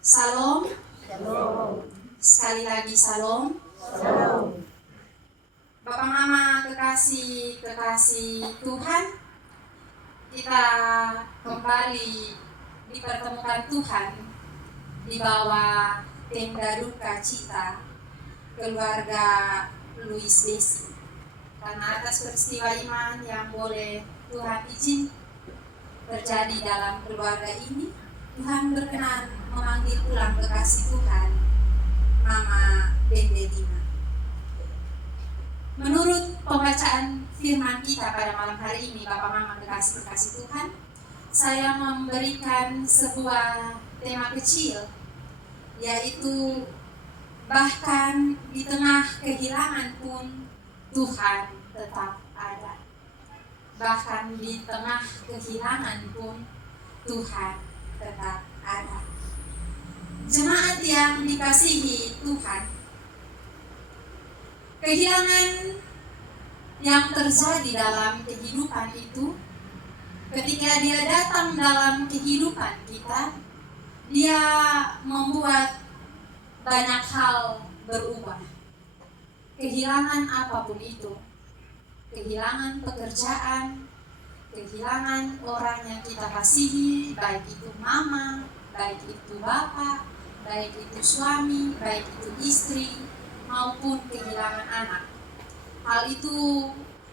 Salam. Shalom. Sekali lagi salam. Shalom. Bapak Mama kekasih Tuhan, kita kembali dipertemukan Tuhan di bawah tenda duka cita keluarga Louis Desi. Karena atas peristiwa iman yang boleh Tuhan izin terjadi dalam keluarga ini, Tuhan berkenan memanggil pulang kekasih Tuhan, Mama Bendelina. Menurut pembacaan firman kita pada malam hari ini, Bapak Mama kekasih Tuhan, saya memberikan sebuah tema kecil, yaitu bahkan di tengah kehilangan pun Tuhan tetap ada. Bahkan di tengah kehilangan pun Tuhan tetap ada. Jemaat yang dikasihi Tuhan, kehilangan yang terjadi dalam kehidupan itu, ketika dia datang dalam kehidupan kita, dia membuat banyak hal berubah. Kehilangan apapun itu, kehilangan pekerjaan, kehilangan orang yang kita kasihi, baik itu mama, baik itu bapak, baik itu suami, baik itu istri, maupun kehilangan anak. Hal itu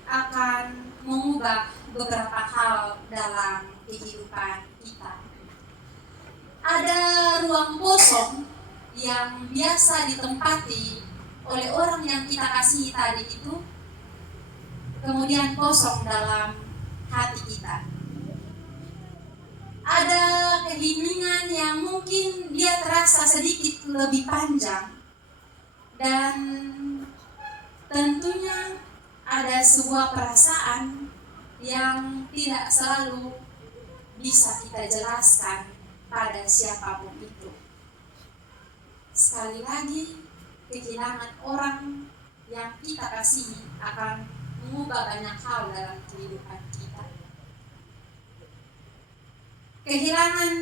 akan mengubah beberapa hal dalam kehidupan kita. Ada ruang kosong yang biasa ditempati oleh orang yang kita kasihi tadi itu, kemudian kosong dalam hati kita. Ada keheningan yang mungkin dia terasa sedikit lebih panjang, dan tentunya ada sebuah perasaan yang tidak selalu bisa kita jelaskan pada siapapun itu. Sekali lagi, kehilangan orang yang kita kasihi akan mengubah banyak hal dalam kehidupan kita. Kehilangan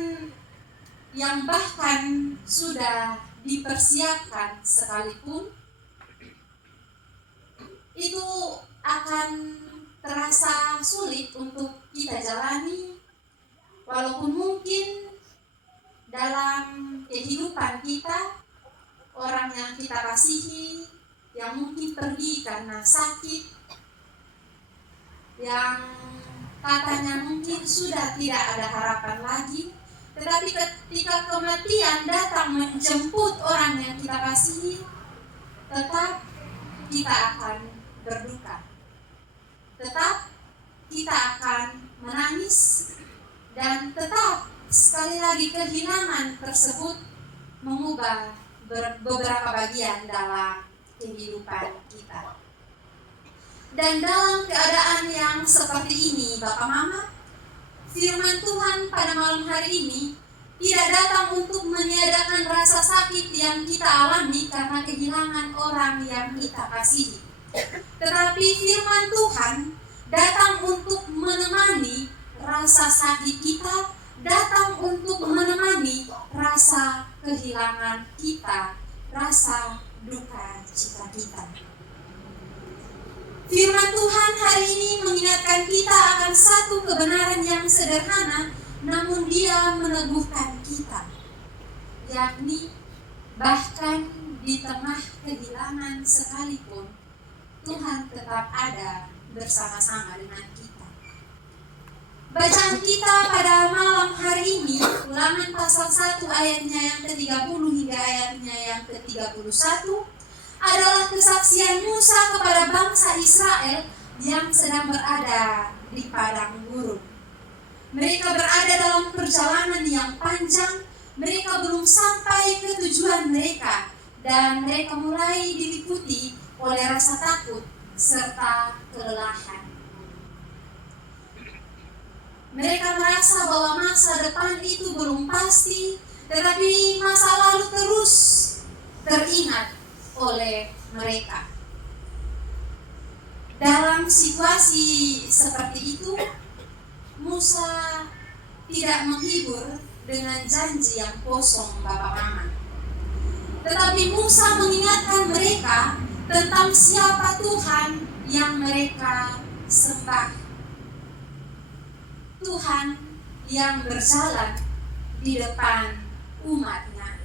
yang bahkan sudah dipersiapkan sekalipun, itu akan terasa sulit untuk kita jalani, walaupun mungkin dalam kehidupan kita, orang yang kita kasihi yang mungkin pergi karena sakit, yang katanya mungkin sudah tidak ada harapan lagi, tetapi ketika kematian datang menjemput orang yang kita kasihi, tetap kita akan berduka, tetap kita akan menangis, dan tetap sekali lagi kehilangan tersebut mengubah beberapa bagian dalam kehidupan kita. Dan dalam keadaan yang seperti ini, Bapak Mama, firman Tuhan pada malam hari ini tidak datang untuk meniadakan rasa sakit yang kita alami karena kehilangan orang yang kita kasihi. Tetapi firman Tuhan datang untuk menemani rasa sakit kita, datang untuk menemani rasa kehilangan kita, rasa duka cita kita. Firman Tuhan hari ini mengingatkan kita akan satu kebenaran yang sederhana, namun dia meneguhkan kita, yakni bahkan di tengah kehilangan sekalipun, Tuhan tetap ada bersama-sama dengan kita. Bacaan kita pada malam hari ini, Ulangan pasal 1 ayatnya yang ke-30 hingga ayatnya yang ke-31, adalah kesaksian Musa kepada bangsa Israel yang sedang berada di padang gurun. Mereka berada dalam perjalanan yang panjang, mereka belum sampai ke tujuan mereka, dan mereka mulai diliputi oleh rasa takut serta kelelahan. Mereka merasa bahwa masa depan itu belum pasti, tetapi masa lalu terus teringat oleh mereka. Dalam situasi seperti itu, Musa tidak menghibur dengan janji yang kosong Bapak Mama. Tetapi Musa mengingatkan mereka tentang siapa Tuhan yang mereka sembah. Tuhan yang berjalan di depan umatnya.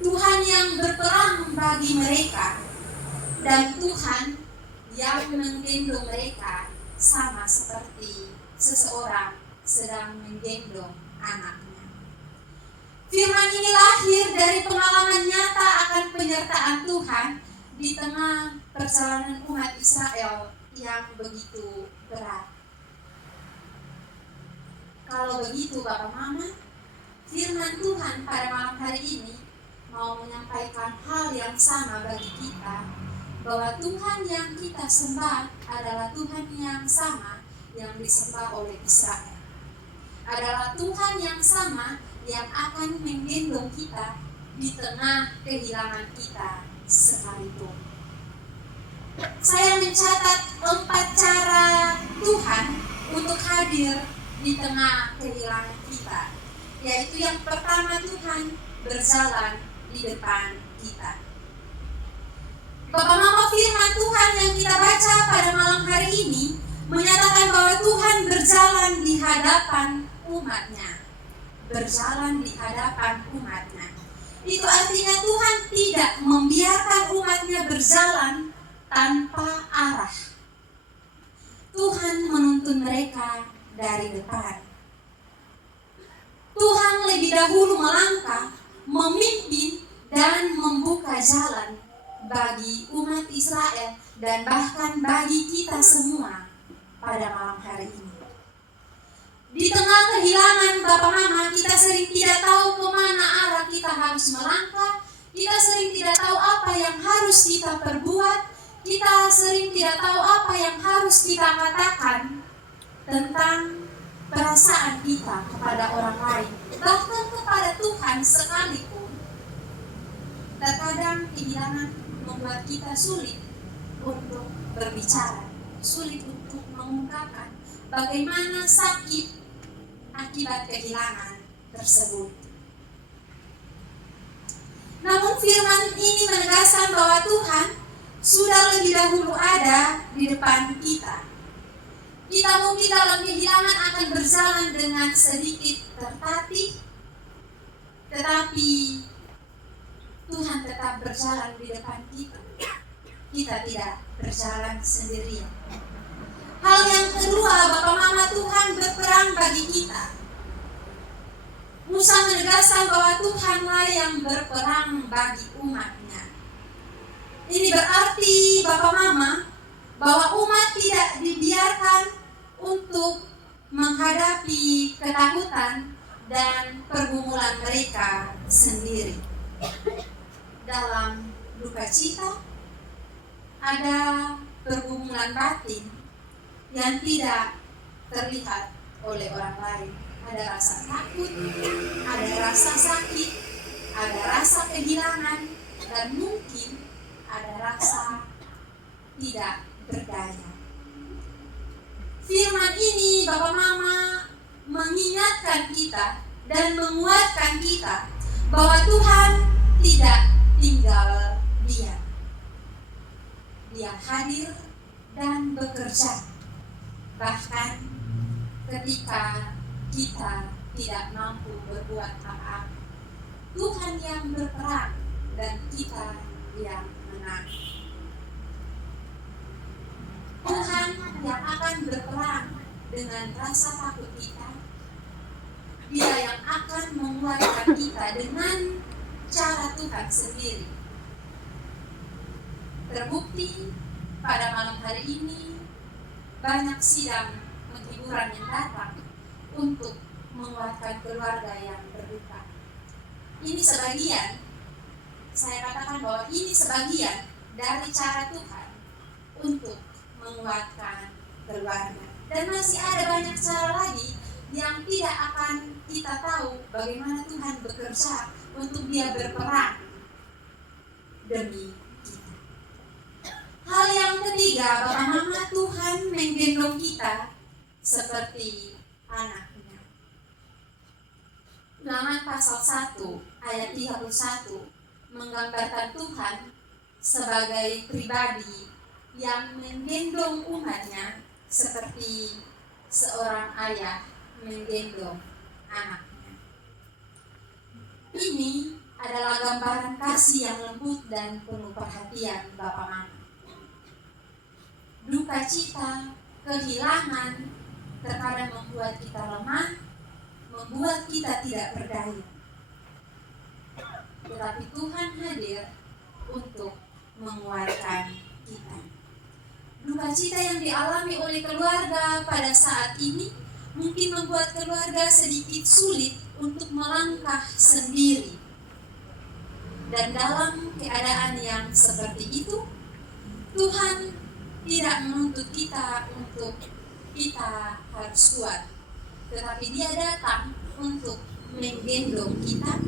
Tuhan yang berperang bagi mereka. Dan Tuhan yang menggendong mereka sama seperti seseorang sedang menggendong anaknya. Firman ini lahir dari pengalaman nyata akan penyertaan Tuhan di tengah perjalanan umat Israel yang begitu berat. Kalau begitu Bapak Mama, firman Tuhan pada malam hari ini mau menyampaikan hal yang sama bagi kita, bahwa Tuhan yang kita sembah adalah Tuhan yang sama yang disembah oleh Israel. Adalah Tuhan yang sama yang akan menggendong kita di tengah kehilangan kita sekalipun. Saya mencatat 4 cara Tuhan untuk hadir di tengah kehilangan kita. Yaitu yang pertama, Tuhan berjalan di depan kita. Bapak Mama, firman Tuhan yang kita baca pada malam hari ini menyatakan bahwa Tuhan berjalan di hadapan umatnya. Berjalan di hadapan umatnya. Itu artinya Tuhan tidak membiarkan umatnya berjalan tanpa arah. Tuhan menuntun mereka dari depan. Tuhan lebih dahulu melangkah, memimpin dan membuka jalan bagi umat Israel dan bahkan bagi kita semua pada malam hari ini. Di tengah kehilangan Bapak Mama, kita sering tidak tahu kemana arah kita harus melangkah. Kita sering tidak tahu apa yang harus kita perbuat. Kita sering tidak tahu apa yang harus kita katakan tentang perasaan kita kepada orang lain, bahkan kepada Tuhan sekalipun. Terkadang kehilangan membuat kita sulit untuk berbicara, sulit untuk mengungkapkan bagaimana sakit akibat kehilangan tersebut. Namun firman ini menegaskan bahwa Tuhan sudah lebih dahulu ada di depan kita. Kita mungkin dalam kehilangan akan berjalan dengan sedikit tertatih, tetapi Tuhan tetap berjalan di depan kita. Kita tidak berjalan sendirian. Hal yang kedua, Bapak Mama, Tuhan berperang bagi kita. Musa menegaskan bahwa Tuhanlah yang berperang bagi umatnya. Ini berarti Bapak Mama, bahwa umat tidak dibiarkan untuk menghadapi ketakutan dan pergumulan mereka sendiri. Dalam duka cita, ada pergumulan batin yang tidak terlihat oleh orang lain. Ada rasa takut, ada rasa sakit, ada rasa kehilangan, dan mungkin ada rasa tidak berdaya. Firman ini Bapak Mama mengingatkan kita dan menguatkan kita bahwa Tuhan tidak tinggal diam. Dia hadir dan bekerja. Bahkan ketika kita tidak mampu berbuat apa-apa, Tuhan yang berperang dan kita yang menang. Tuhan yang akan berperang dengan rasa takut kita. Dia yang akan menguatkan kita dengan cara Tuhan sendiri. Terbukti pada malam hari ini banyak sidang penghiburan yang datang untuk menguatkan keluarga yang berduka. Ini sebagian, saya katakan bahwa ini sebagian dari cara Tuhan untuk menguatkan keluarga. Dan masih ada banyak cara lagi yang tidak akan kita tahu bagaimana Tuhan bekerja untuk Dia berperang demi kita. Hal yang ketiga, Bapak Mama, Tuhan menggendong kita seperti anaknya. Ulangan pasal 1 ayat 31 menggambarkan Tuhan sebagai pribadi yang menggendong umatnya seperti seorang ayah menggendong anaknya. Ini adalah gambaran kasih yang lembut dan penuh perhatian Bapa Mama. Duka cita, kehilangan terkadang membuat kita lemah, membuat kita tidak berdaya. Tetapi Tuhan hadir untuk menguatkan kita. Duka cita yang dialami oleh keluarga pada saat ini mungkin membuat keluarga sedikit sulit untuk melangkah sendiri. Dan dalam keadaan yang seperti itu, Tuhan tidak menuntut kita untuk kita harus kuat, tetapi Dia datang untuk menggendong kita,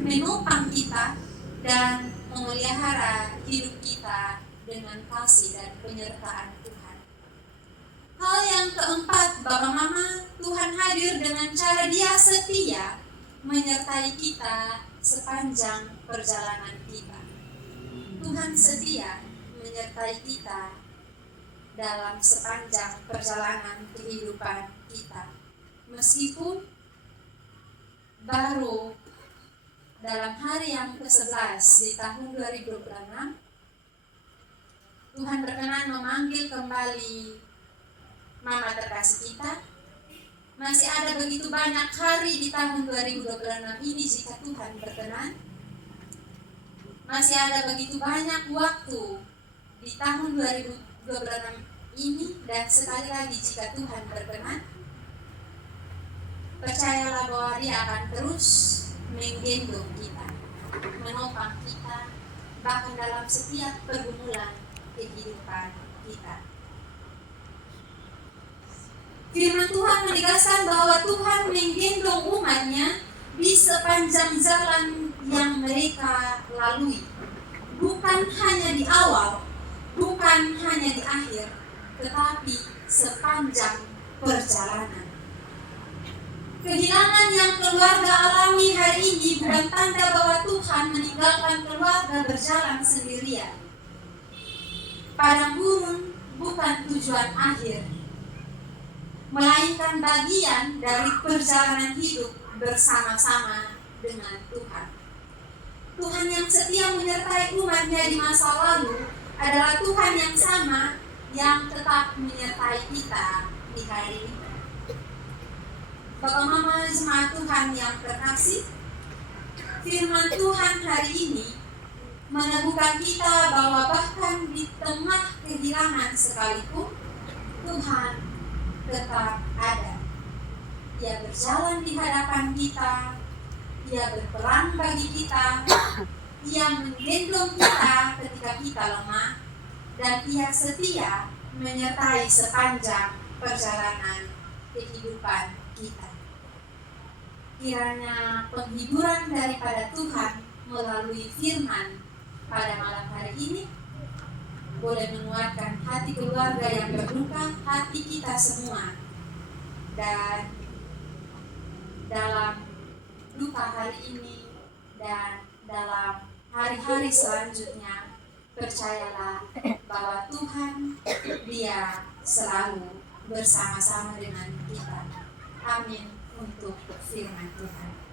menopang kita, dan memelihara hidup kita dengan kasih dan penyertaan Tuhan. Hal yang keempat, Bapa Mama, Tuhan hadir dengan cara Dia setia menyertai kita sepanjang perjalanan kita. Tuhan setia menyertai kita dalam sepanjang perjalanan kehidupan kita. Meskipun baru dalam hari yang ke-11 di tahun 2026, Tuhan berkenan memanggil kembali Mama terkasih kita. Masih ada begitu banyak hari di tahun 2026 ini jika Tuhan berkenan. Masih ada begitu banyak waktu di tahun 2026 ini, dan sekali lagi jika Tuhan berkenan, percayalah bahwa Dia akan terus menggendong kita, menopang kita, bahkan dalam setiap pergumulan kehidupan kita. Firman Tuhan menegaskan bahwa Tuhan menggendong umatnya di sepanjang jalan yang mereka lalui. Bukan hanya di awal, bukan hanya di akhir, tetapi sepanjang perjalanan. Kehilangan yang keluarga alami hari ini bukan tanda bahwa Tuhan meninggalkan keluarga berjalan sendirian. Padang gurun bukan tujuan akhir, melainkan bagian dari perjalanan hidup bersama-sama dengan Tuhan. Tuhan yang setia menyertai umatnya di masa lalu adalah Tuhan yang sama yang tetap menyertai kita di hari ini. Bapak Mama jemaat Tuhan yang terkasih, firman Tuhan hari ini meneguhkan kita bahwa bahkan di tengah kehilangan sekalipun, Tuhan tetap ada. Dia berjalan di hadapan kita, Dia berperang bagi kita, Dia menggendong kita ketika kita lemah, dan Dia setia menyertai sepanjang perjalanan kehidupan kita. Kiranya penghiburan daripada Tuhan melalui firman pada malam hari ini boleh menguatkan hati keluarga yang berduka, hati kita semua, dan dalam duka hari ini dan dalam hari-hari selanjutnya, percayalah bahwa Tuhan Dia selalu bersama-sama dengan kita. Amin untuk firman Tuhan.